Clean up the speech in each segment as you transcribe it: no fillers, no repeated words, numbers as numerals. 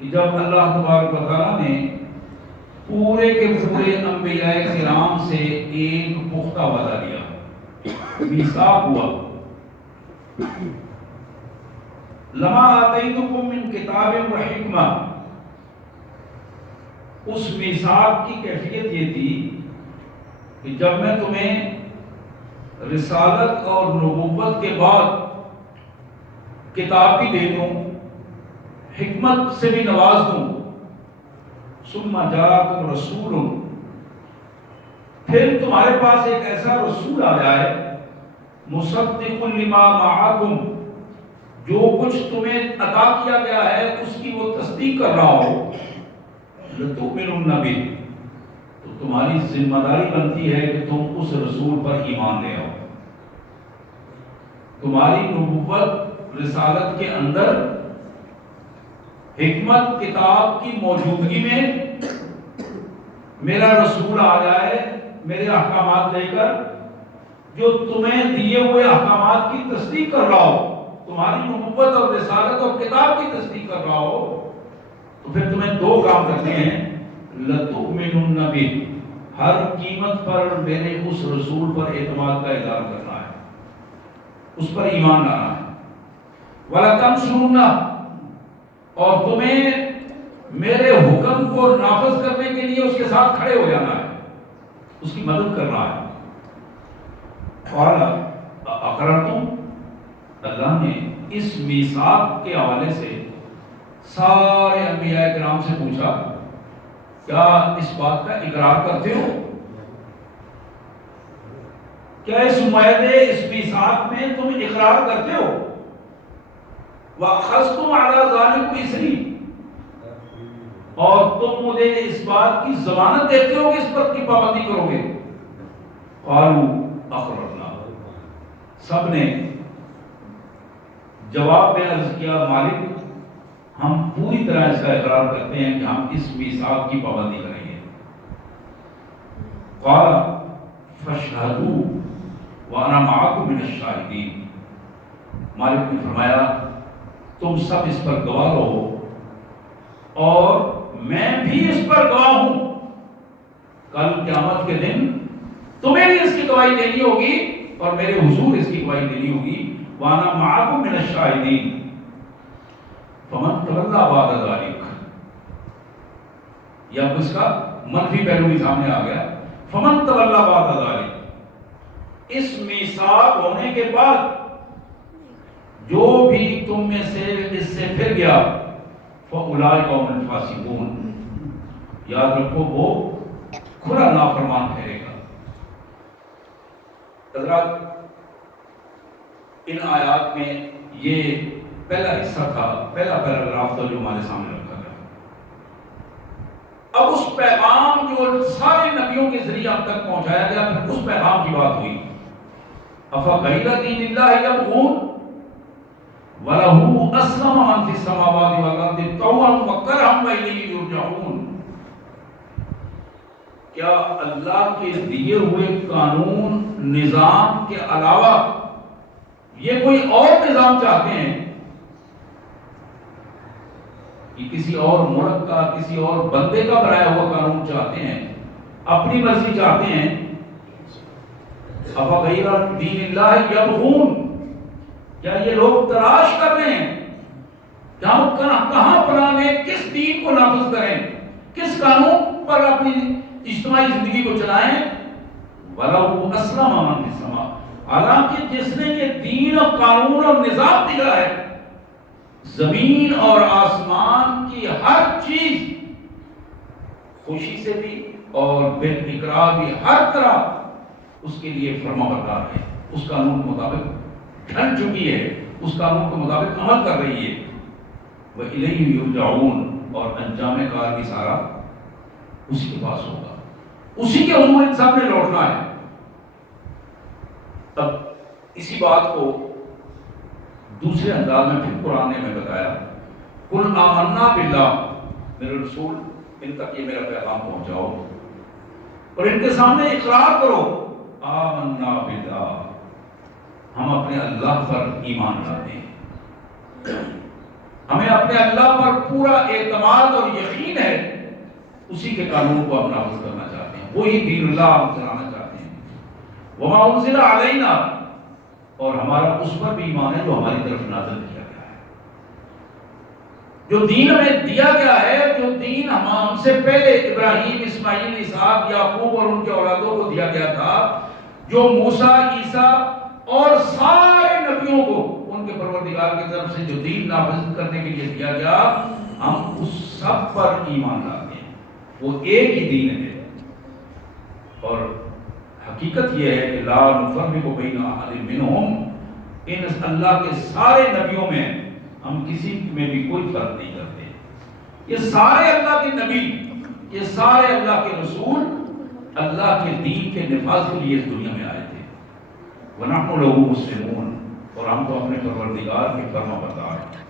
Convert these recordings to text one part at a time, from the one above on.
کہ جب اللہ تبارک و تعالیٰ نے پورے کے پورے انبیاء کرام سے ایک پختہ وعدہ لیا، میثاق ہوا، لما آتیتکم من کتاب و حکمہ، اس میثاق کی کیفیت یہ تھی کہ جب میں تمہیں رسالت اور نبوت کے بعد کتاب بھی دے دوں، حکمت سے بھی نواز دوں، ثم جاءکم رسول، پھر تمہارے پاس ایک ایسا رسول آ جائے، مصدق لما معکم، جو کچھ تمہیں عطا کیا گیا ہے اس کی وہ تصدیق کر رہا ہو، لتؤمنن بہ، تو تمہاری ذمہ داری بنتی ہے کہ تم اس رسول پر ایمان لے آؤ۔ تمہاری نبوت رسالت کے اندر حکمت کتاب کی موجودگی میں میرا رسول آ جائے میرے احکامات لے کر، جو تمہیں دیے ہوئے احکامات کی تصدیق کر رہا ہو، تمہاری نبوت اور رسالت اور کتاب کی تصدیق کر رہا ہو، تو پھر تمہیں دو کام کرنے ہیں، لتؤمنن بہ، ہر قیمت پر میرے اس رسول پر اعتماد کا اظہار کرنا ہے، اس پر ایمان لانا ہے، وَلَتَنْصُرُنَّ، اور تمہیں میرے حکم کو نافذ کرنے کے لیے اس کے ساتھ کھڑے ہو جانا ہے، اس کی مدد کرنا ہے۔ قال اقررتم، اللہ نے اس میثاق کے حوالے سے سارے انبیاء کرام سے پوچھا، کیا اس بات کا اقرار کرتے ہو؟ کیا اس معاہدے، اس میثاق میں تم اقرار کرتے ہو؟ وَأَخَذْتُمْ عَلَىٰ ذَلِكُمْ إِصْرِي، اور تم مجھے اس بات کی ضمانت دیتے ہو کہ اس پر کی پابندی کرو گے؟ قَالُوا أَقْرَرْنَا، سب نے جواب میں عرض کیا، مالک ہم پوری طرح اس کا اقرار کرتے ہیں کہ ہم اس میثاق کی پابندی کریں گے۔ قال فاشهدوا وانا معكم من الشاهدين، مالک نے فرمایا تم سب اس پر گواہ رہو اور میں بھی اس پر گواہ ہوں، کل قیامت کے دن تمہیں بھی اس کی گواہی دینی ہوگی اور میرے حضور اس کی گواہی دینی ہوگی، وانا معكم من الشاهدين فمن تولى بعد ذلك، یا اس کا منفی پہلو بھی سامنے آ گیا، فمن تولى بعد ذلك، اس میثاق ہونے کے بعد جو بھی تم میں سے اس سے پھر گیا، فاولئک هم الفاسقون، یاد رکھو وہ کھلا نافرمان ٹھہرے گا۔ حضرات، ان آیات میں یہ پہلا حصہ تھا، پہلا پیراگراف تھا جو ہمارے سامنے رکھا گیا۔ اب اس پیغام جو سارے نبیوں کے ذریعے اب تک پہنچایا گیا، پھر اس پیغام کی بات ہوئی، افغیر دین اللہ یبغون وَلَهُ أَسْلَمَ مَنْ فِي السَّمَاوَاتِ وَالْأَرْضِ طَوْعًا وَكَرْهًا وَإِلَيْهِ يُرْجَعُونَ، کیا اللہ کے دیے ہوئے قانون نظام کے علاوہ یہ کوئی اور نظام چاہتے ہیں کہ کسی اور ملک کا، کسی اور بندے کا بنایا ہوا قانون چاہتے ہیں، اپنی مرضی چاہتے ہیں؟ افغیر دین اللہ یبغون، کیا یہ لوگ تلاش کر رہے ہیں کہ ہم کہاں پناہ لیں، کس دین کو نافذ کریں، کس قانون پر اپنی اجتماعی زندگی کو چلائیں؟ وَلَهُ أَسْلَمَ مَنْ فِي السَّمَاءِ، حالانکہ جس نے یہ دین اور قانون اور نظام دیا ہے، زمین اور آسمان کی ہر چیز خوشی سے بھی اور بالاکراه بھی ہر طرح اس کے لیے فرما بردار ہے، اس قانون کے مطابق ڈھل چکی ہے، اس قانون کے مطابق عمل کر رہی ہے۔ وَإِلَيْهِ يُرْجَعُونَ، اور انجام کار بھی سارا اسی کے پاس ہوگا، اسی کے حضور ان سب نے لوٹنا ہے۔ اب اسی بات کو دوسرے انداز میں پھر قرآن نے ہمیں بتایا، قُلْ آمَنَّا بِاللَّهِ، میرے رسول ان تک یہ میرا پیغام پہنچاؤ اور ان کے سامنے اقرار کرو، آمنا باللہ، ہم اپنے اللہ پر ایمان لاتے ہیں۔ ہمیں اپنے اللہ پر پورا اعتماد اور یقین ہے، اسی کے قانون کو ہم نافذ کرنا چاہتے ہیں، وہی دین اللہ ہم چلانا چاہتے ہیں۔ وما انزل علینا، اور ہمارا اس پر بھی ایمان ہے جو ہماری طرف نازل کیا گیا ہے، جو دین ہمیں دیا گیا ہے، جو دین ہم سے پہلے ابراہیم، اسماعیل، اسحاق، یعقوب اور ان کے اولادوں کو دیا گیا تھا، جو موسیٰ، عیسیٰ اور سارے نبیوں کو ان کے پروردگار کی طرف سے جو دین نافذ کرنے کے لیے دیا گیا، ہم اس سب پر ایمان لاتے ہیں۔ وہ ایک ہی دین ہے، اور حقیقت یہ ہے کہ لا نفرق بین احد منہم، ان اللہ کے سارے نبیوں میں ہم کسی میں بھی کوئی فرق نہیں کرتے۔ یہ سارے اللہ کے نبی، یہ سارے اللہ کے رسول اللہ کے دین کے نفاذ کے لیے اس دنیا میں آئے تھے۔ وَنَحْنُ لَهُ مُسْلِمُونَ، اور ہم تو اپنے پروردگار کے فرما بردار ہیں۔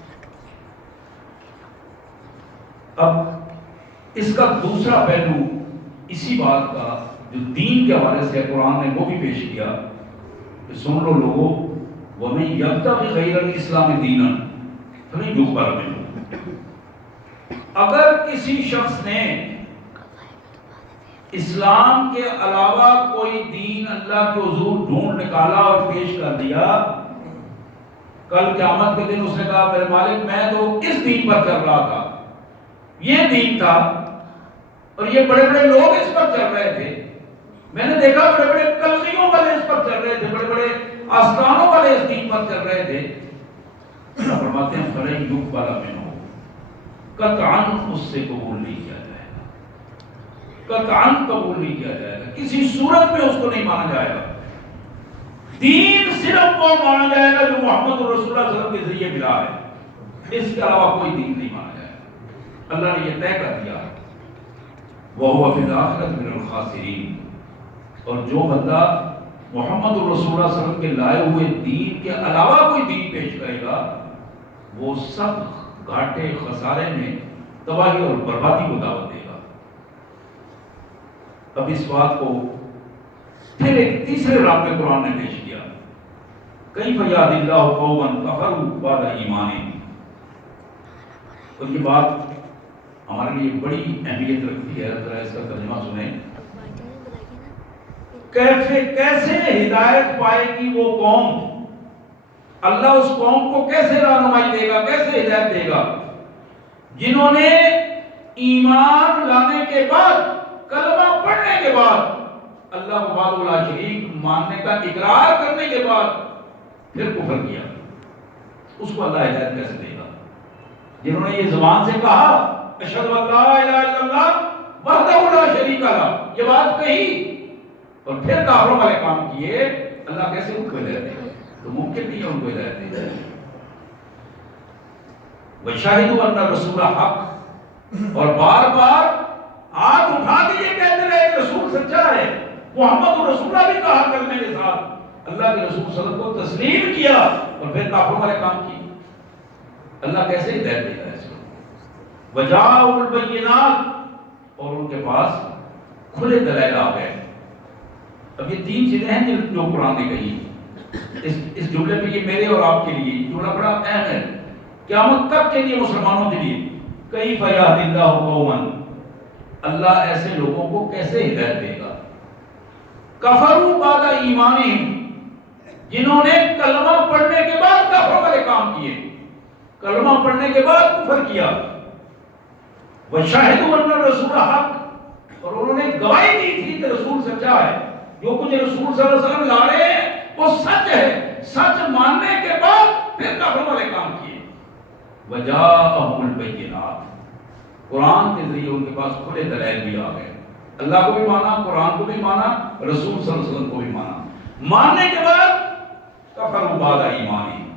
اب اس کا دوسرا پہلو اسی بات کا جو دین کے حوالے سے قرآن نے وہ بھی پیش کیا کہ سن لو لوگوں، وَمَن يَبْتَغِ غَيْرَ الْإِسْلَامِ دِينًا فَلَن يُقْبَلَ مِنْهُ، اگر کسی شخص نے اسلام کے علاوہ کوئی دین اللہ کے حضور ڈھونڈ نکالا اور پیش کر دیا، کل قیامت کے دن اس نے کہا میرے مالک میں تو اس دین پر چل رہا تھا، یہ دین تھا اور یہ بڑے بڑے لوگ اس پر چل رہے تھے، میں نے دیکھا بڑے بڑے کلخیوں والے اس پر چل رہے تھے، بڑے بڑے آستانوں والے اس دین پر چل رہے تھے، اللہ فرماتے ہیں فَلَن يُقْبَلَ مِنْهُ، قطعاً اس سے قبول نہیں کیا جائے گا، قطعاً قبول نہیں کیا جائے گا، کسی صورت میں اس کو نہیں مانا جائے گا۔ دین صرف وہ مانا جائے گا جو محمد رسول اللہ صلی اللہ علیہ وسلم کے ذریعے ملا ہے، اس کے علاوہ کوئی دین نہیں مانا جائے گا۔ اللہ نے یہ طے کر دیا، وَهُوَ فِي الْآخِرَةِ مِنَ الْخَاسِرِينَ، اور جو بندہ محمد رسول اللہ صلی اللہ علیہ وسلم کے لائے ہوئے دین کے علاوہ کوئی دین پیش کرے گا، وہ سب گھاٹے خسارے میں تباہی اور بربادی کو دعوت دے گا۔ اب اس بات کو پھر ایک تیسرے رام میں قرآن نے پیش کیا، کیف یہدی اللہ قوما کفروا بعد ایمانہم، اور یہ بات ہمارے لیے بڑی اہمیت رکھتی ہے، ذرا اس کا ترجمہ سنیں۔ کیسے ہدایت پائے گی وہ قوم، اللہ اس قوم کو کیسے رہنمائی دے گا، کیسے ہدایت دے گا، جنہوں نے ایمان لانے کے بعد، کلمہ پڑھنے کے بعد، اللہ کو وحدہ لا شریک ماننے کا اقرار کرنے کے بعد پھر کفر کیا، اس کو اللہ ہدایت کیسے دے گا؟ جنہوں نے یہ زبان سے کہا اشہد ان لا الہ الا اللہ وحدہ لا شریک لہ، یہ بات کہی اور پھر کافروں والے کام کیے، اللہ کیسے ان کو ہدایت دے گا؟ تو ممکن نہیں ہے ان کو ہدایت دے گا۔ وَشَاهِدُوا أَنَّ الرَّسُولَ حَقٌّ، اور بار بار ہاتھ اٹھا کے یہ کہتے رہے کہ رسول سچا ہے، محمد رسول اللہ بھی کہا کرنے کے ساتھ اللہ کے رسول صلی اللہ علیہ وسلم کو تسلیم کیا اور پھر کافروں والے کام کیے، اللہ کیسے ہدایت دے گا اس کو؟ وَجَاءُوا الْبَيِّنَاتُ، اور ان کے پاس کھلے دلائل آ گئے۔ اب یہ تین چیزیں ہیں جو قرآن نے کہی، اس جملے میں یہ میرے اور آپ کے لیے جملہ بڑا اہم ہے، قیامت تک کے لیے مسلمانوں کے لیے۔ کیف یہدی اللہ قوما، اللہ ایسے لوگوں کو کیسے ہدایت دے گا، کفروا بعد ایمانہم، جنہوں نے کلمہ پڑھنے کے بعد کافروں والے کام کیے، کلمہ پڑھنے کے بعد کفر کیا۔ وَشَاهِدُوا أَنَّ الرَّسُولَ حَقٌّ، اور انہوں نے گواہی دی تھی کہ رسول سچا ہے، جو کچھ رسول صلی اللہ علیہ وسلم لا رہے ہیں وہ سچ ہے، سچ ماننے کے بعد پھر کافروں والے کام کیے۔ وَجَاءَهُمُ الْبَيِّنَاتُ، قرآن کے ذریعے ان کے پاس کھلے دلائل بھی آ گئے، اللہ کو بھی مانا، قرآن کو بھی مانا، رسول صلی اللہ علیہ وسلم کو بھی مانا، ماننے کے بعد کفروا بعد ایمانہم،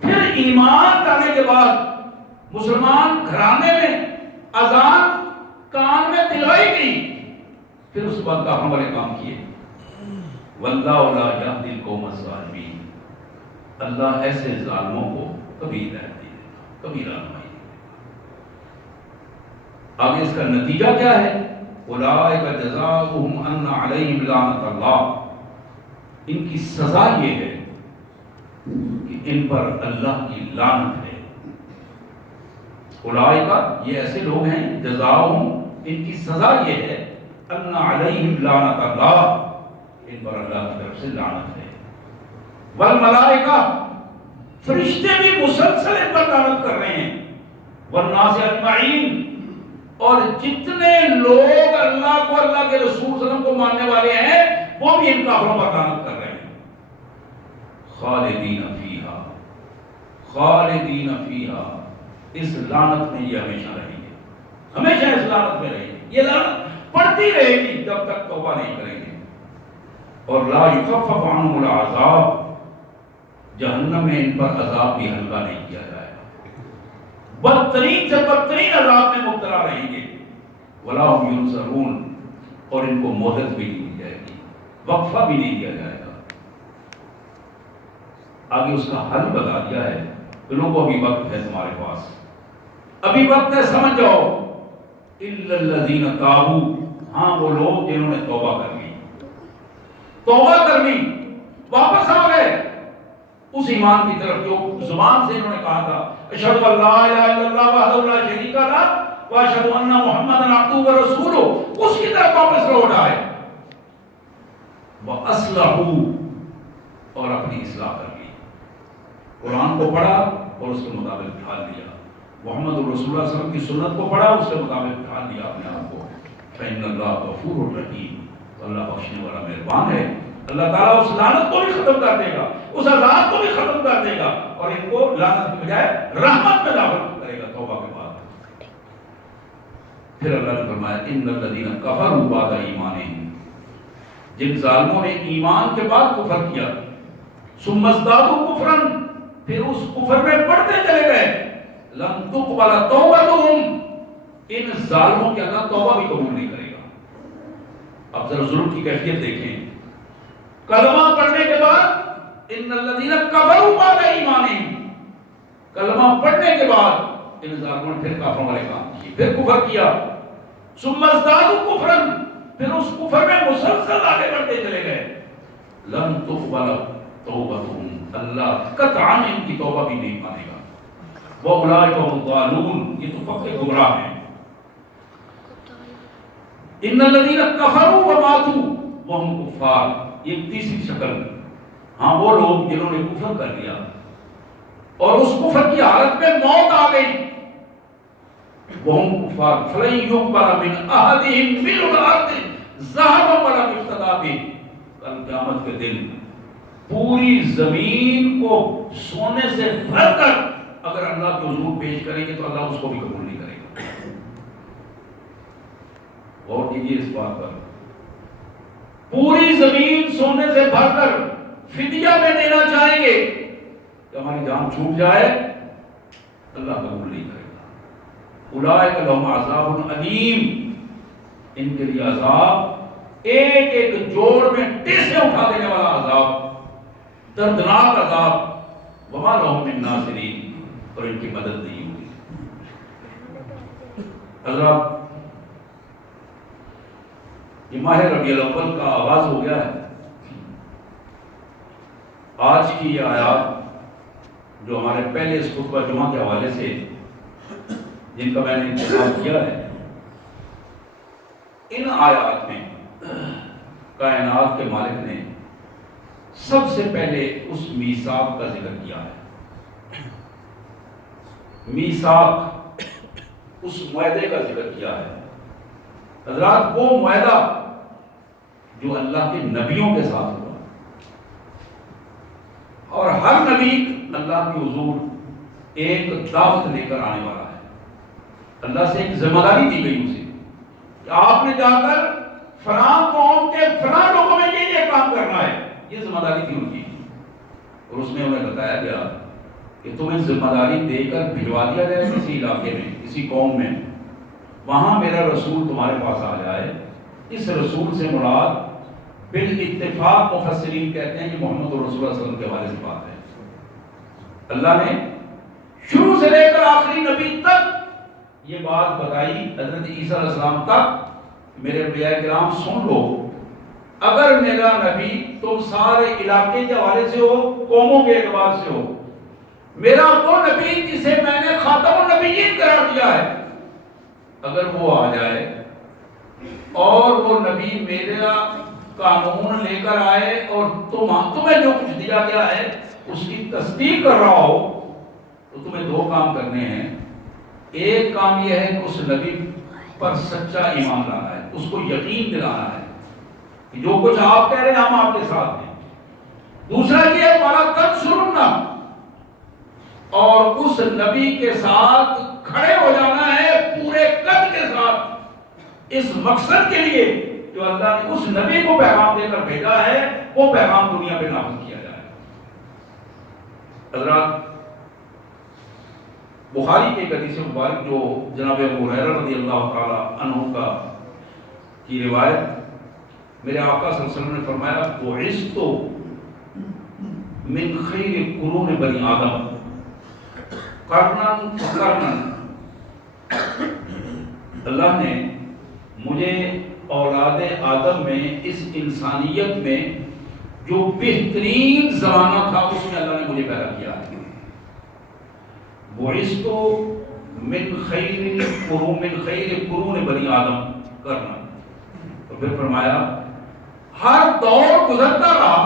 پھر ایمان لانے کے بعد مسلمان گھرانے میں اذان کان میں دلوائی گئی، پھر اس بعد کافروں والے کام کیے۔ واللہ لا یہدی القوم الظالمین، اللہ ایسے ظالموں کو کبھی ہدایت نہیں دے گا، کبھی رہنمائی نہیں دے گا۔ آگے اس کا نتیجہ کیا ہے؟ اولئک جزاؤہم ان علیہم لعنۃ اللہ، ان کی سزا یہ ہے کہ ان پر اللہ کی لعنت ہے، اولئک یہ ایسے لوگ ہیں جزاؤہم ان کی سزا یہ ہے ان علیہم لعنت اللہ ان پر اللہ کی طرف سے لعنت ہے، والملائکہ فرشتے بھی مسلسل ان پر لعنت کر رہے ہیں، والناس اجمعین اور جتنے لوگ اللہ کو اللہ کے رسول صلی اللہ علیہ وسلم کو ماننے والے ہیں وہ بھی ان کافروں پر لعنت کر رہے ہیں، خالدین فیہا خالدین فیہا اس لعنت میں یہ ہمیشہ رہیں گے، ہمیشہ اس لعنت میں رہیں گے، یہ لعنت پڑتی رہے گی جب تک توبہ نہیں کریں گے، اور لا یخفف عنہم العذاب جہنم میں ان پر عذاب بھی ہلکا نہیں کیا جائے گا، بدترین سے بدترین عذاب میں مبتلا رہیں گے، ولا هم ينصرون اور ان کو مہلت بھی نہیں دی جائے گی، وقفہ بھی نہیں دیا جائے گا۔ آگے اس کا حل بتا دیا ہے، لوگوں کو ابھی وقت ہے، تمہارے پاس ابھی وقت ہے، سمجھ جاؤ، الا الذین تابوا ہاں وہ لوگ جنہوں نے توبہ کر لی، توبہ کر لی، واپس آ گئے اس ایمان کی طرف جو زبان سے انہوں نے کہا تھا اشہد ان لا الہ الا اللہ وحدہ لا شریک لہ واشہد ان محمدا عبدہ ورسولہ، اس کی طرف واپس لوٹ آئے، واصلحوا اور اپنی اصلاح کر لی، قرآن کو پڑھا اور اس کے مطابق ڈھال لیا، محمد رسول اللہ صلی اللہ علیہ وسلم کی سنت کو پڑھا اس کے مطابق ڈھال لیا اپنے آپ کو، فإن اللہ غفور رحیم، اللہ بخشنے والا مہربان ہے، اللہ تعالیٰ اس لعنت کو بھی ختم کر دے گا، اس عذاب کو بھی ختم کر دے گا اور ان کو لعنت کی بجائے رحمت میں داخل کرے گا توبہ کے بعد۔ پھر اللہ نے فرمایا ان الذین کفروا بعد ایمانہم، جن ظالموں نے ایمان کے بعد کفر کیا، ثم ازدادوا کفرا پھر اس کفر میں بڑھتے چلے گئے، لن تقبل توبتہم ان ظالموں کے اللہ توبہ بھی قبول نہیں کرے گا۔ اب ذرا ظلم کی کیفیت دیکھیں، کلمہ پڑھنے کے بعد ان الذین کفروا بعد ایمانہم، کلمہ پڑھنے کے بعد ان ظالموں نے پھر کافروں والے کام کیے، پھر کفر کیا، ثم ازدادوا کفرا پھر اس کفر میں مسلسل آگے بڑھتے چلے گئے، لن تقبل توبتہم اللہ قطعاً ان کی توبہ بھی نہیں مانے گا، وَأُولَٰئِكَ هُمُ الضَّالُونَ یہ تو پکے گمراہ ہیں۔ ان الذین کفروا وماتوا وهم کفار یہ تیسری شکل، ہاں وہ لوگ جنہوں نے کفر کر لیا اور اس کفر کی حالت میں موت آ گئی، وهم کفار فلن يقبل من احدهم ملء الارض ذهبا ولا افتدى به، کل قیامت کے دن پوری زمین کو سونے سے بھر کر اگر اللہ کے حضور پیش کریں گے تو اللہ اس کو بھی قبول نہیں کرے گا۔ غور کیجیے اس بات پر، پوری زمین سونے سے بھر کر فدیہ میں دینا چاہیں گے کہ ہماری جان چھوٹ جائے، اللہ قبول نہیں کرے گا۔ اولئک لہم عذاب علیم ان کے لیے عذاب ایک ایک جوڑ میں ٹیسے اٹھا دینے والا عذاب، دردناک عذاب، وما لہم من ناصرین اور ان کی مدد نہیں ہوگی۔ حضرات یہ ماہ ربیع الاول کا آغاز ہو گیا ہے، آج کی یہ آیات جو ہمارے پہلے اس خطبہ جمعہ کے حوالے سے جن کا میں نے انتخاب کیا ہے، ان آیات میں کائنات کے مالک نے سب سے پہلے اس میثاق کا ذکر کیا ہے، میثاق اس معاہدے کا ذکر کیا ہے۔ حضرات وہ معاہدہ جو اللہ کے نبیوں کے ساتھ ہوا، اور ہر نبی اللہ کے حضور ایک دعوت لے کر آنے والا ہے، اللہ سے ایک ذمہ داری دی گئی اسے کہ آپ نے جا کر فلاں قوم کے فلاں لوگوں میں یہ کام کرنا ہے، یہ ذمہ داری تھی ان کی، اور اس میں انہیں بتایا گیا کہ تمہیں ذمہ داری دے کر بھجوا دیا جائے کسی علاقے میں، کسی قوم میں، وہاں میرا رسول تمہارے پاس آ جائے، اس رسول سے مراد بالاتفاق مفسرین کہتے ہیں کہ محمد رسول اللہ صلی اللہ علیہ وسلم کے حوالے سے بات ہے۔ اللہ نے شروع سے لے کر آخری نبی تک یہ بات بتائی، حضرت عیسیٰ علیہ السلام تک، میرے انبیاء کرام سن لو، اگر میرا نبی تم سارے علاقے کے حوالے سے ہو، قوموں کے اعتبار سے ہو، میرا وہ نبی جسے میں نے خاتم النبیین قرار دیا دیا ہے، اگر وہ آ جائے اور وہ نبی میرا قانون لے کر آئے اور تمہیں جو کچھ دیا گیا ہے اس کی تصدیق کر رہا ہو، تو تمہیں دو کام کرنے ہیں۔ ایک کام یہ ہے کہ اس نبی پر سچا ایمان لانا ہے، اس کو یقین دلانا ہے کہ جو کچھ آپ کہہ رہے ہیں ہم آپ کے ساتھ ہیں۔ دوسرا یہ ہے وَلَا تَنْصُرُنَّهُ، اور اس نبی کے ساتھ کھڑے ہو جانا ہے پورے قد کے ساتھ، اس مقصد کے لیے جو اللہ نے اس نبی کو پیغام دے کر بھیجا ہے وہ پیغام دنیا پہ نافذ کیا جائے۔ حضرات، بخاری کے حدیث مبارک جو جناب ابو ہریرہ رضی اللہ تعالی عنہ کی روایت، میرے آقا صلی اللہ علیہ وسلم نے فرمایا بعثت من خیر قرون بنی آدم قرنن فقرنن، اللہ نے مجھے اولاد آدم میں، اس انسانیت میں جو بہترین زمانہ تھا اس میں اللہ نے مجھے پیدا کیا ہے۔ بعثت من خیر قرون بنی آدم کرنا، تو پھر فرمایا ہر دور گزرتا رہا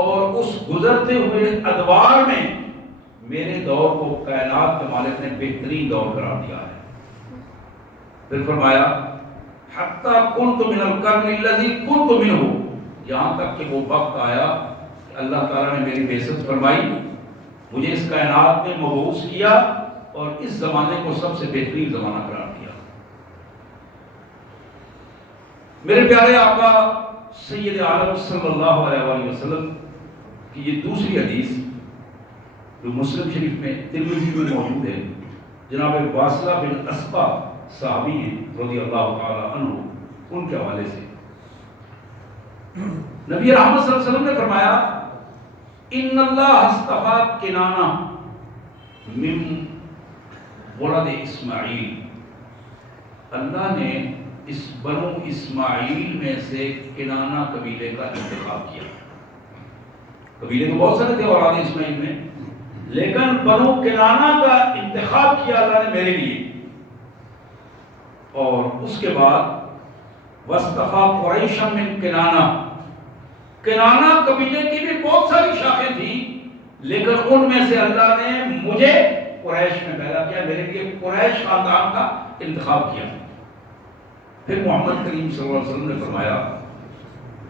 اور اس گزرتے ہوئے ادوار میں میرے دور کو کائنات کے مالک نے بہترین دور قرار دیا ہے۔ پھر فرمایا حتی کنت من القرن الذی کنت منہ، یہاں تک کہ وہ وقت آیا کہ اللہ تعالیٰ نے میری بعثت فرمائی، مجھے اس کائنات میں مبعوث کیا اور اس زمانے کو سب سے بہترین زمانہ قرار دیا۔ میرے پیارے آقا سید عالم صلی اللہ علیہ وآلہ وسلم کی یہ دوسری حدیث جو مسلم شریف میں ترمذی میں موجود ہے، جناب واصلہ بن اسقع صحابی ہیں رضی اللہ تعالی عنہ، ان کے حوالے سے نبی رحمت صلی اللہ علیہ وسلم نے فرمایا ان اللہ اصطفیٰ کنانہ من ولد اسماعیل، اللہ نے اس بنو اسماعیل میں سے کنانہ قبیلے کا انتخاب کیا۔ قبیلے تو بہت سارے تھے اولاد اسماعیل میں، لیکن بنو کنانہ کا انتخاب کیا اللہ نے میرے لیے۔ اور اس کے بعد وَاصْطَفَىٰ قُرَيْشًا مِنْ کنانہ، کنانہ قبیلے کی بھی بہت ساری شاخیں تھیں، لیکن ان میں سے اللہ نے مجھے قریش میں پیدا کیا، میرے لیے قریش خاندان کا انتخاب کیا۔ پھر محمد کریم صلی اللہ علیہ وسلم نے فرمایا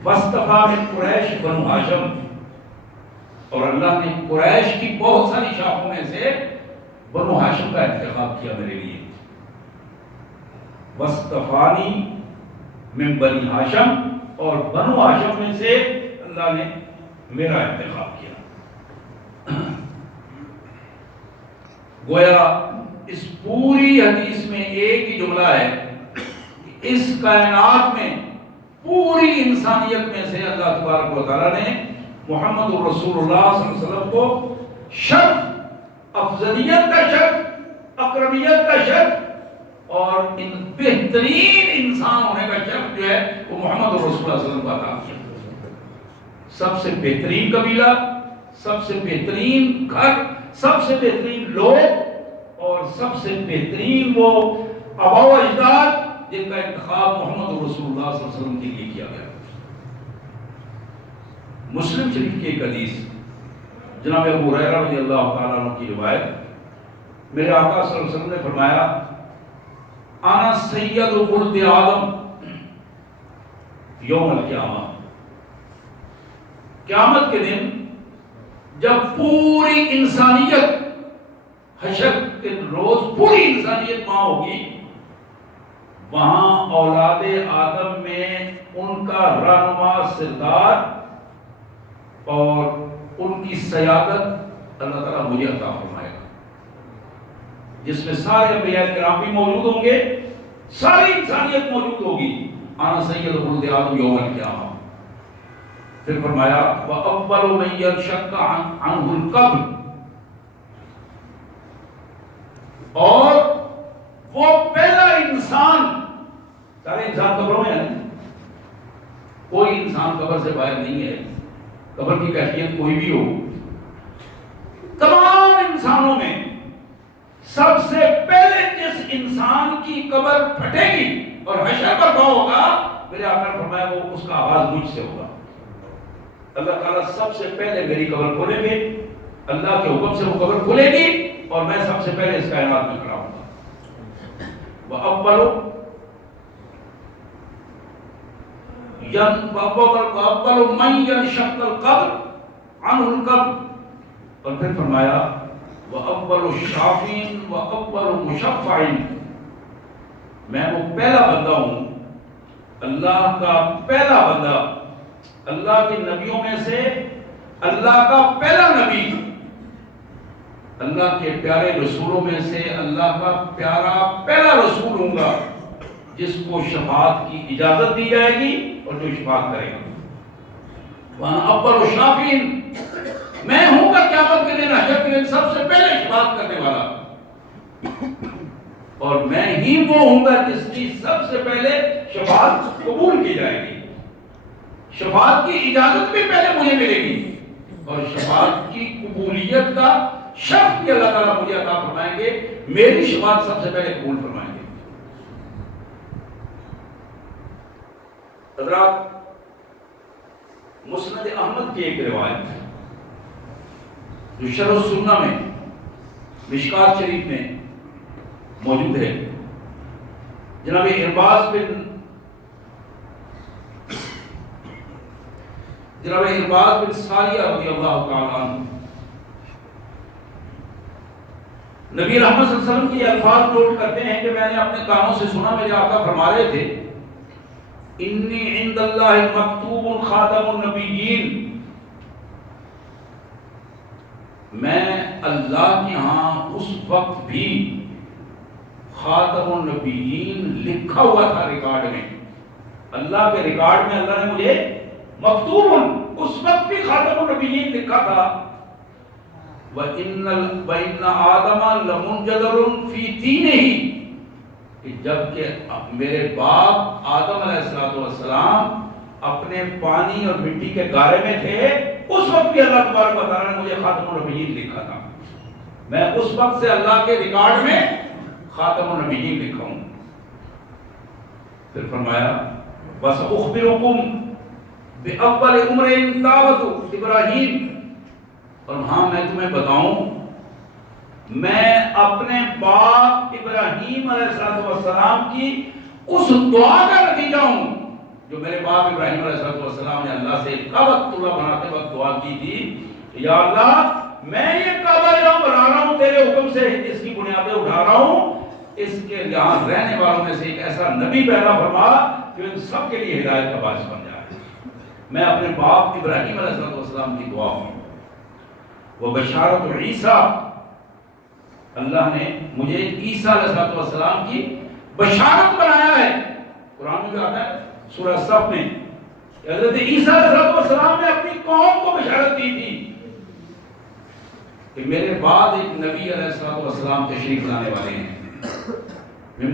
وَاصْطَفَىٰ مِنْ قُرَيْشٍ بنو ہاشم، اور اللہ نے قریش کی بہت ساری شاخوں میں سے بنو ہاشم کا انتخاب کیا میرے لیے۔ وَاصْطَفَانِي مِنْ بنی ہاشم، اور بنو ہاشم میں سے اللہ نے میرا انتخاب کیا۔ گویا اس پوری حدیث میں ایک ہی جملہ ہے کہ اس کائنات میں پوری انسانیت میں سے اللہ تبارک و تعالیٰ نے محمد الرسول اللہ صلی اللہ علیہ وسلم کو شرف، افضلیت کا شرف، اکرمیت کا شرف اور ان بہترین انسان ہونے کا شرف جو ہے وہ محمد الرسول اللہ صلی اللہ علیہ وسلم کو عطا کیا۔ سب سے بہترین قبیلہ، سب سے بہترین گھر، سب سے بہترین لوگ اور سب سے بہترین وہ آباء و اجداد جن کا انتخاب محمد رسول اللہ صلی اللہ علیہ وسلم کے لیے کیا گیا۔ مسلم شریف کی ایک حدیث، جناب ابو ہریرہ رضی اللہ تعالیٰ عنہ کی روایت، میرے آقا صلی اللہ علیہ وسلم نے فرمایا انا سید ولد آدم یوم القیامہ، قیامت کے دن جب پوری انسانیت، حشر کے روز پوری انسانیت وہاں ہوگی، وہاں اولاد آدم میں ان کا رہنما سردار اور ان کی سیادت اللہ تعالیٰ مجھے عطا فرمائے گا، جس میں سارے انبیاء کرام بھی موجود ہوں گے، ساری انسانیت موجود ہوگی۔ انا سید ولد آدم یوم القیامہ۔ پھر فرمایا وَأَوَّلُ مَن يَنشَقَّ عَنْهُ الْقَبْرُ، اور وہ پہلا انسان، سارے انسان قبروں میں ہیں، کوئی انسان قبر سے باہر نہیں ہے، قبر کی کیفیت کوئی بھی ہو، تمام انسانوں میں سب سے پہلے قبر پھٹے گی اور حشر برپا ہوگا، میرے آقا نے فرمایا وہ اس کا آغاز مجھ سے ہوگا۔ اللہ تعالیٰ سب سے پہلے میری قبر کھولیں گے، اللہ کے حکم سے وہ قبر کھلے گی اور میں سب سے پہلے اس کائنات میں کھڑا ہوں گا۔ وَأَوَّلُ مَن يَنشَقُّ الْقَبْرُ عَنْهُ الْقَبْرُ، اور پھر فرمایا وَأَوَّلُ شَافِعٍ وَأَوَّلُ مُشَفَّعٍ، میں وہ پہلا بندہ ہوں، اللہ کا پہلا بندہ، اللہ کے نبیوں میں سے اللہ کا پہلا نبی، اللہ کے پیارے رسولوں میں سے اللہ کا پیارا پہلا رسول ہوں گا جس کو شفاعت کی اجازت دی جائے گی اور جو شفاعت کرے گا۔ وَأَنَا أَوَّلُ شَافِعٍ، میں ہوں گا قیامت کے دن، حشر کے دن سب سے پہلے شفاعت کرنے والا، اور میں ہی وہ ہوں گا جس کی سب سے پہلے شفاعت قبول کی جائے گی، شفاعت کی اجازت بھی پہلے مجھے ملے گی، اور شفاعت کی قبولیت کا شرف بھی اللہ تعالیٰ مجھے عطا فرمائیں گے، میری شفاعت سب سے پہلے قبول فرمائیں گے۔ حضرات، مسند احمد کی ایک روایت ہے جو شرح السنہ میں مشکات شریف میں موجود ہے، جناب ارباز بن ساریہ رضی اللہ تعالیٰ عنہ نبی رحمت صلی اللہ علیہ وسلم کی الفاظ نوٹ کرتے ہیں کہ میں نے اپنے کانوں سے سنا، میرے آقا فرما رہے تھے انی عند اللہ مکتوب خاتم النبیین، میں اللہ کے ہاں اس وقت بھی خاتم النبیین لکھا ہوا تھا ریکارڈ میں، اللہ کے ریکارڈ میں اللہ نے مجھے مکتوب اس وقت بھی خاتم النبیین لکھا تھا۔ وَإِنَّ آدَمَ لَمُنْجَدَرٌ فِي دِينِهِ، کہ جب کہ میرے باپ آدم علیہ السلام اپنے پانی اور مٹی کے گارے میں تھے، اس وقت بھی اللہ تبارک و تعالیٰ نے مجھے خاتم النبیین لکھا تھا، میں اس وقت سے اللہ کے ریکارڈ میں خاتم النبیین لکھا ہوں۔ پھر فرمایا وَسَأُخْبِرُكُمْ بِأَوَّلِ أُمْرٍ دَعْوَةُ إِبْرَاهِيمَ، اور ہاں میں تمہیں بتاؤں، میں اپنے باپ ابراہیم علیہ السلام کی اس دعا کا نتیجہ ہوں جو میرے باپ ابراہیم علیہ السلام نے اللہ سے کعبۃ اللہ بناتے وقت دعا کی تھی، یا اللہ میں یہ کعبہ یہاں بنا رہا ہوں تیرے حکم سے، اس کی بنیادیں اٹھا رہا ہوں، اس کے یہاں رہنے والوں میں سے ایک ایسا نبی پیدا فرما جو ان سب کے لیے ہدایت کا باعث بن جائے۔ میں اپنے باپ ابراہیم علیہ السلام کی دعا ہوں۔ وہ بشارت عیسیٰ، اللہ نے مجھے عیسیٰ علیہ السلام کی بشارت بنایا ہے، قرآن میں جو آتا ہے سورہ صف میں، حضرت عیسیٰ علیہ السلام نے اپنی قوم کو بشارت دی تھی کہ میرے بعد ایک نبی علیہ السلام تشریف لانے والے ہیں، من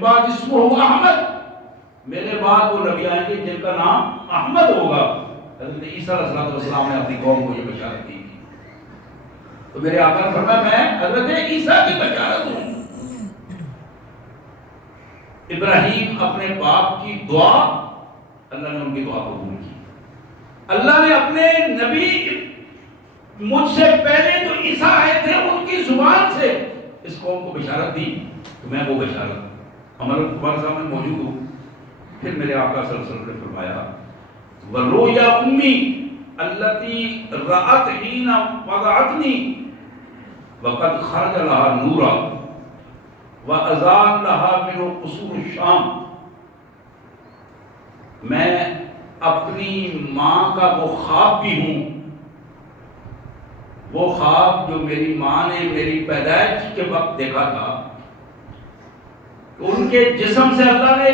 بعد اسمہ احمد، میرے بعد وہ نبی آئیں گے جن کا نام احمد ہوگا۔ حضرت عیسیٰ علیہ السلام نے اپنی قوم کو یہ بشارت دی تھی، تو میرے آقا نے فرمایا میں حضرت عیسیٰ کی بشارت ہوں۔ ابراہیم اپنے باپ کی دعا، اللہ نے ان کی دعا قبول کی، اللہ نے اپنے نبی مجھ سے پہلے جو عیسیٰ آئے تھے ان کی زبان سے اس قوم کو بشارت دی، تو میں وہ بشارت ہمارے تمہارے سامنے موجود ہوں۔ پھر میرے آقا صلی اللہ علیہ وسلم نے فرمایا وَرُؤْيَا أُمِّي الَّتِي رَأَتْ حِينَ وَضَعَتْنِي وَقَدْ خَرَجَ لَهَا نُورًا وَأَزَالَ لَهَا مِنْهُ قُصُورُ الشَّامِ، میں اپنی ماں کا وہ خواب بھی ہوں، وہ خواب جو میری ماں نے میری پیدائش کے وقت دیکھا تھا، ان کے جسم سے اللہ نے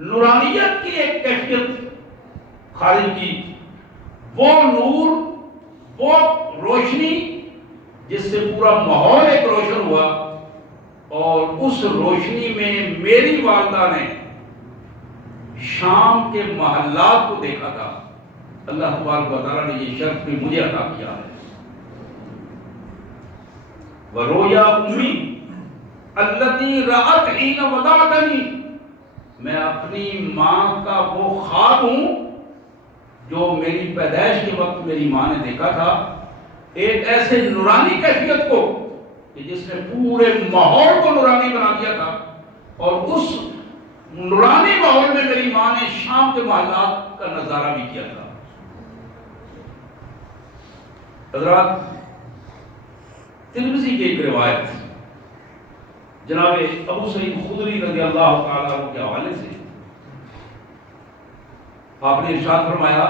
نورانیت کی ایک کیفیت خارج کی، وہ نور، وہ روشنی جس سے پورا ماحول ایک روشن ہوا، اور اس روشنی میں میری والدہ نے شام کے محلات کو دیکھا تھا۔ اللہ تبارک و تعالیٰ نے یہ شرف بھی مجھے عطا کیا ہے۔ وَرُؤْيَا أُمِّي التی رأت حین وضعتنی، میں اپنی ماں کا وہ خواب ہوں جو میری پیدائش کے وقت میری ماں نے دیکھا تھا، ایک ایسے نورانی کیفیت کو کہ جس نے پورے ماحول کو نورانی بنا دیا تھا، اور اس نورانی ماحول میں میری ماں نے شام کے محلات کا نظارہ بھی کیا تھا۔ حضرات، ترمذی کی ایک روایت جناب ابو سعید خدری رضی اللہ تعالیٰ عنہ کے حوالے سے آپ نے ارشاد فرمایا،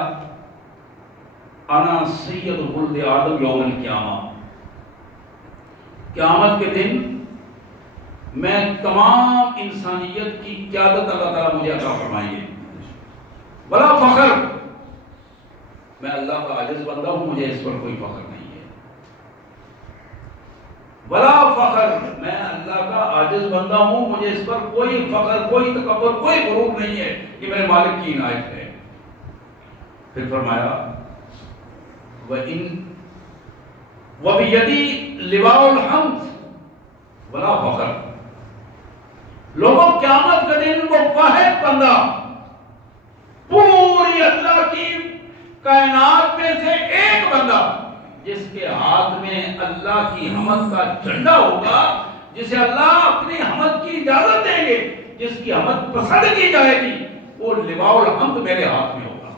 انا سید ولد آدم یوم القیامہ، قیامت کے دن میں تمام انسانیت کی قیادت اللہ تعالیٰ مجھے عطا فرمائیں گے، بلا فخر، میں اللہ کا عاجز بندہ ہوں، مجھے اس پر کوئی فخر نہیں ہے، بلا فخر، میں اللہ کا عاجز بندہ ہوں، مجھے اس پر کوئی فخر، کوئی تکبر، کوئی غرور نہیں ہے، یہ میرے مالک کی عنایت ہے۔ پھر فرمایا وَبِيَدِي لِوَاءُ الْحَمْدِ وَلَا فَخْرَ، لوگوں قیامت کا دن وہ واحد بندہ پوری اللہ کی کائنات میں سے ایک بندہ جس کے ہاتھ میں اللہ کی حمد کا جھنڈا ہوگا، جسے اللہ اپنی حمد کی اجازت دیں گے، جس کی حمد پسند کی جائے گی، وہ لواء الحمد میرے ہاتھ میں ہوگا۔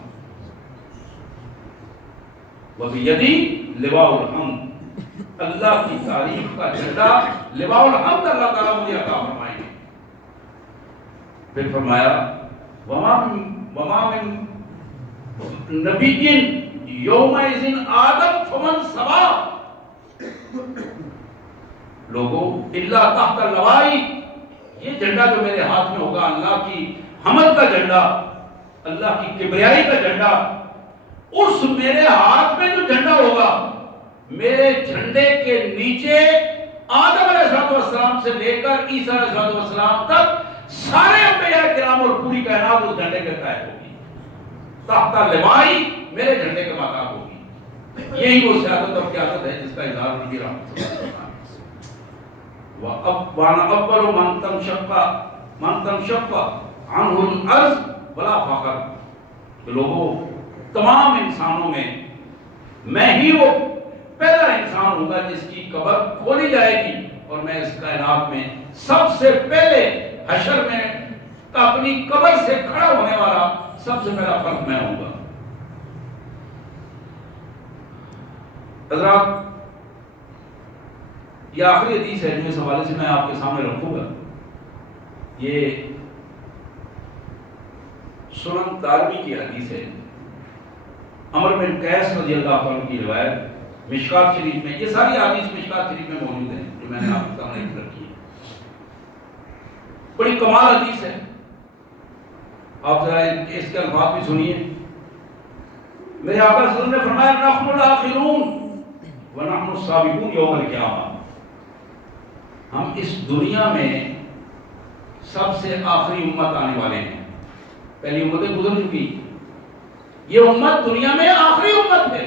وَبِيَدِي لِوَاءُ الْحَمْدِ، اللہ کی تعریف کا جھنڈا لواء الحمد اللہ تعالیٰ مجھے عطا فرمائیں گے۔ پھر فرمایا وَمَا مِن نَبِيٍّ یومئذ آدم فمن سوا، لوگوں الا تحت اللوائی، یہ جھنڈا جو میرے ہاتھ میں ہوگا، اللہ کی حمد کا جھنڈا، اللہ کی کبریائی کا جھنڈا، اس میرے ہاتھ میں جو جھنڈا ہوگا، میرے جھنڈے کے نیچے آدم علیہ السلام سے لے کر عیسیٰ علیہ السلام تک سارے انبیاء کرام اور پوری کائنات اس جھنڈے کے تحت ہوگی، تحت لوائی، میرے جھنڈے کے ماتحت ہوگی۔ یہی وہ سیادت اور قیادت ہے جس کا اظہار نبی رحمت صلی اللہ علیہ وسلم وَأَنَا أَوَّلُ مَنْ تَنشَقَّ عَنْهُ الْأَرْضُ وَلَا فَخْرَ، کہ لوگوں تمام انسانوں میں ہی وہ پہلا انسان ہوں گا جس کی قبر کھولی جائے گی، اور میں اس کائنات میں سب سے پہلے حشر میں اپنی قبر سے کھڑا ہونے والا سب سے پہلا فرد میں ہوں گا۔ حضرات، یہ آخری حدیث ہے جو اس حوالے سے میں آپ کے سامنے رکھوں گا، یہ سنن دارمی کی حدیث ہے، عمر بن قیس رضی اللہ عنہ کی روایت، مشکات شریف میں، یہ ساری حدیث مشکات شریف میں موجود ہیں جو میں نے آپ کے سامنے رکھی ہے، بڑی کمال حدیث ہے، آپ ذرا اس کے الفاظ بھی سنیے۔ میرے آقا صلی اللہ علیہ وسلم نے فرمایا نحن الاخرون ونحن السابقون یوم القیامہ، ہم اس دنیا میں سب سے آخری امت آنے والے ہیں، پہلی امتیں گزر چکی، یہ امت دنیا میں آخری امت ہے۔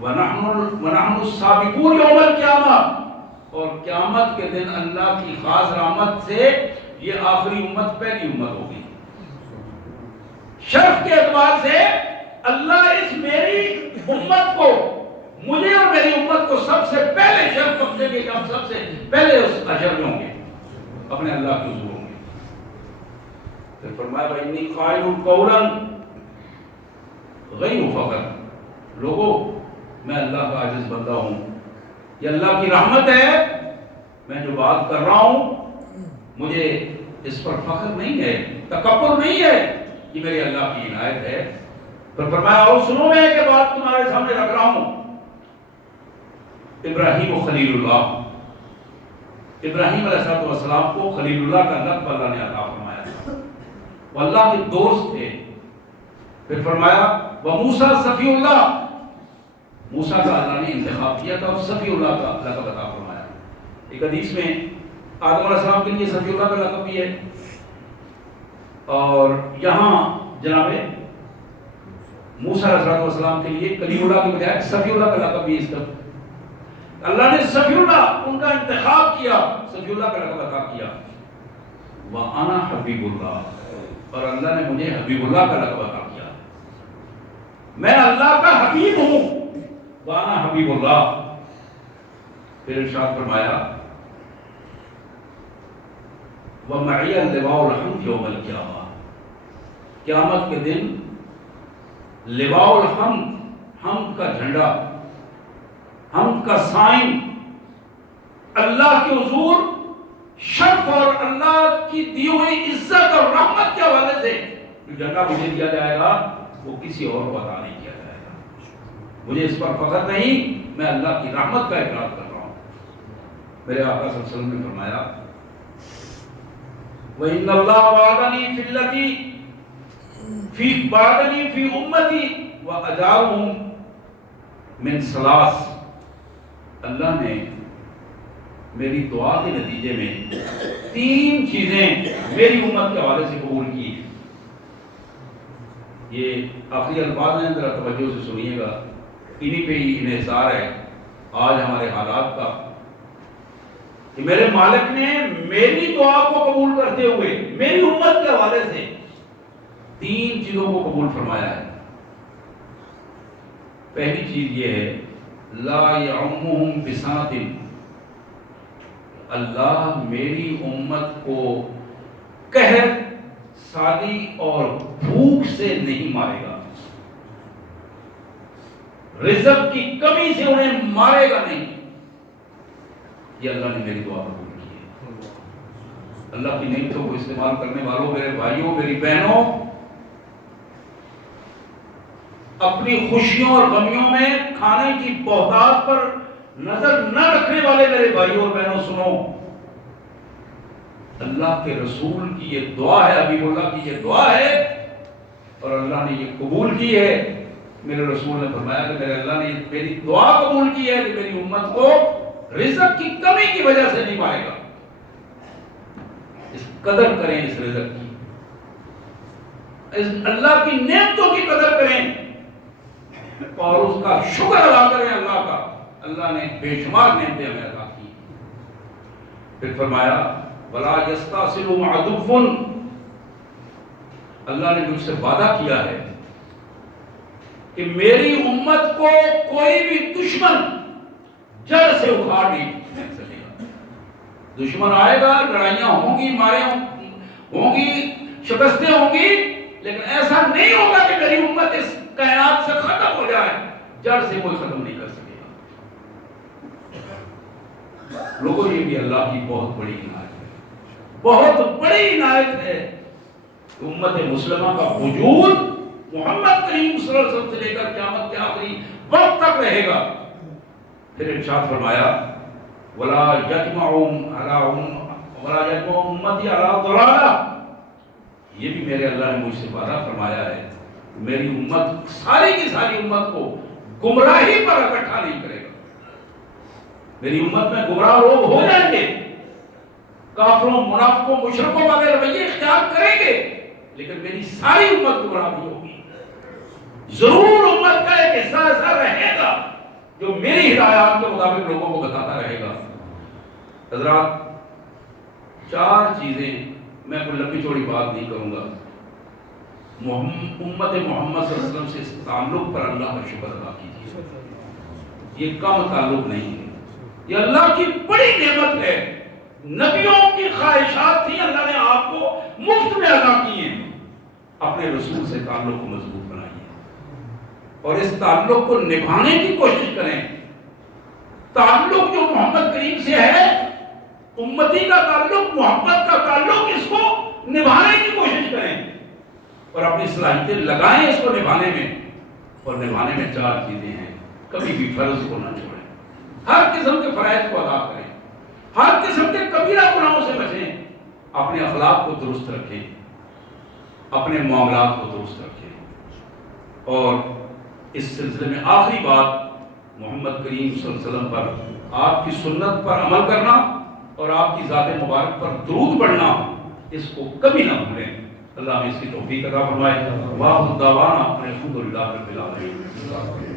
وَنَحْنُ السَّابِقُونَ يَوْمَ الْقِيَامَةِ، اور قیامت کے دن اللہ کی خاص رحمت سے یہ آخری امت پہلی امت ہوگی۔ شرف کے اعتبار سے اللہ اس میری امت کو، مجھے اور میری امت کو سب سے پہلے شرف بخشے گے کہ ہم سب سے پہلے اس حشر میں ہوں گے، اپنے اللہ کے حضور ہوں گے۔ پھر فرمایا وَإِنِّي قَائِلٌ قَوْلًا غَيْرَ فَخْرٍ، لوگوں میں اللہ کا عاجز بندہ ہوں، یہ اللہ کی رحمت ہے، میں جو بات کر رہا ہوں مجھے اس پر فخر نہیں ہے، تکبر نہیں ہے، یہ میرے اللہ کی عنایت ہے۔ پھر فرمایا اور سنو میں ایک بات تمہارے سامنے رکھ رہا ہوں، ابراہیم و خلیل اللہ، ابراہیم علیہ السلام کو خلیل اللہ کا لقب اللہ نے عطا فرمایا تھا، وہ اللہ کے دوست تھے۔ پھر فرمایا وَموسیٰ صفی اللہ، موسیٰ کا اللہ نے انتخاب کیا تھا اور صفی اللہ کا لقب عطا فرمایا۔ ایک حدیث میں آدم علیہ السلام کے لیے صفی اللہ کا لقب بھی ہے، اور یہاں جناب موسیٰ علیہ السلام کے لیے کلیم اللہ کے بجائے صفی اللہ کا لقب بھی اس کا۔ اللہ نے صفی اللہ ان کا انتخاب کیا، صفی اللہ کا لقب عطا کیا، وَأَنَا حبیب اللہ، اور اللہ نے مجھے حبیب اللہ کا لقب عطا کیا، میں اللہ کا حبیب ہوں، وَأَنَا حبیب اللہ۔ پھر ارشاد فرمایا وَمَعِيَ اللِّوَاءُ الْحَمْدِ يَوْمَ الْقِيَامَةِ، قیامت کے دن لواء الحمد، حمد کا جھنڈا، حمد کا سائن، اللہ کے حضور شرف اور اللہ کی دی ہوئی عزت اور رحمت کے حوالے سے جو جھنڈا مجھے دیا جائے گا وہ کسی اور کو عطا نہیں کیا جائے گا۔ مجھے اس پر فخر نہیں، میں اللہ کی رحمت کا اقرار کر رہا ہوں۔ میرے آقا صلی اللہ علیہ وسلم نے فرمایا وَإِنَّ اللَّهَ وَعَدَنِي فِي الَّتِي بَعَدَنِي فِي أُمَّتِي وَأَجَارُهُمْ مِنْ ثَلَاثٍ، اللہ نے میری دعا کے نتیجے میں 3 چیزیں میری امت کے حوالے سے قبول کی۔ یہ آخری الفاظ ہیں، ذرا توجہ سے سنیے گا، انہی پہ ہی انحصار ہے آج ہمارے حالات کا، کہ میرے مالک نے میری دعا کو قبول کرتے ہوئے میری امت کے حوالے سے 3 چیزوں کو قبول فرمایا ہے۔ پہلی چیز یہ ہے لا یعمہم بساط، اللہ میری امت کو قہر، سادی اور بھوک سے نہیں مارے گا، رزق کی کمی سے انہیں مارے گا نہیں۔ یہ اللہ نے میری دعا قبول کی ہے۔ اللہ کی نعمتوں کو استعمال کرنے والوں، میرے بھائیوں، میری بہنوں، اپنی خوشیوں اور غمیوں میں کھانے کی بہتات پر نظر نہ رکھنے والے میرے بھائیوں اور بہنوں، سنو، اللہ کے رسول کی یہ دعا ہے، حبیب اللہ کی یہ دعا ہے، اور اللہ نے یہ قبول کی ہے۔ میرے رسول نے فرمایا کہ میرے اللہ نے میری دعا قبول کی ہے کہ میری امت کو رزق کی کمی کی وجہ سے نہیں مارے گا۔ اس قدر کریں اس رزق کی، اس اللہ کی نعمتوں کی قدر کریں اور اس کا شکر ادا کریں اللہ کا۔ اللہ نے بے شمار نعمتیں ہمیں عطا کی۔ پھر فرمایا وَلَا يَسْتَأْصِلُ عَدُوٌّ، اللہ نے مجھ سے وعدہ کیا ہے کہ میری امت کو کوئی بھی دشمن جڑ سے اکھاڑ نہیں سکے گا۔ دشمن آئے گا، لڑائیاں ہوں گی، مارے ہوں گی، شکستیں ہوں گی، لیکن ایسا نہیں ہوگا کہ میری امت اس کائنات سے ختم ہو جائے، جڑ سے کوئی ختم نہیں کر سکے گا۔ لوگوں، یہ بھی اللہ کی بہت بڑی عنایت ہے، بہت بڑی عنایت ہے۔ امت مسلمہ کا وجود محمد کریم صلی اللہ علیہ وسلم سے لے کر قیامت کے آخری وقت تک رہے گا۔ پھر ارشاد فرمایا وَلَا يَجْمَعُهُمْ أُمَّتِي عَلَىٰ ضَلَالَةٍ، یہ بھی میرے اللہ نے مجھ سے وعدہ فرمایا ہے کہ میری امت، ساری کی ساری امت کو گمراہی پر اکٹھا نہیں کرے گا۔ میری امت میں گمراہ لوگ ہو جائیں گے، کافروں، منافقوں، مشرکوں والے رویے اختیار کریں گے، لیکن میری ساری امت گمراہ نہیں ہوگی۔ ضرور امت کا ایک حصہ ایسا رہے گا جو میری ہدایات کے مطابق لوگوں کو بتاتا رہے گا۔ حضرات، 4 چیزیں، میں کوئی لمبی چوڑی بات نہیں کروں گا، امت محمد صلی اللہ علیہ وسلم سے اس تعلق پر اللہ کا شکر ادا کیجیے۔ یہ کم تعلق نہیں ہے، یہ اللہ کی بڑی نعمت ہے۔ نبیوں کی خواہشات تھیں، اللہ نے آپ کو مفت میں عطا کی ہیں۔ اپنے رسول سے تعلق کو مضبوط بنائیے اور اس تعلق کو نبھانے کی کوشش کریں۔ تعلق جو محمد کریم سے ہے، امتی کا تعلق، محمد کا تعلق، اس کو نبھانے کی کوشش کریں اور اپنی صلاحیتیں لگائیں اس کو نبھانے میں۔ اور نبھانے میں 4 چیزیں ہیں، کبھی بھی فرض کو نہ چھوڑیں، ہر قسم کے فرائض کو ادا کریں، ہر قسم کے کبیرہ گناہوں سے بچیں، اپنے اخلاق کو درست رکھیں، اپنے معاملات کو درست رکھیں۔ اور اس سلسلے میں آخری بات، محمد کریم صلی اللہ علیہ وسلم پر، آپ کی سنت پر عمل کرنا اور آپ کی ذات مبارک پر درود پڑھنا، اس کو کبھی نہ بھولیں۔ اللہ ہمیں اس کی توفیق عطا فرمائے۔ واہ دعوانا الحمدللہ رب العالمین۔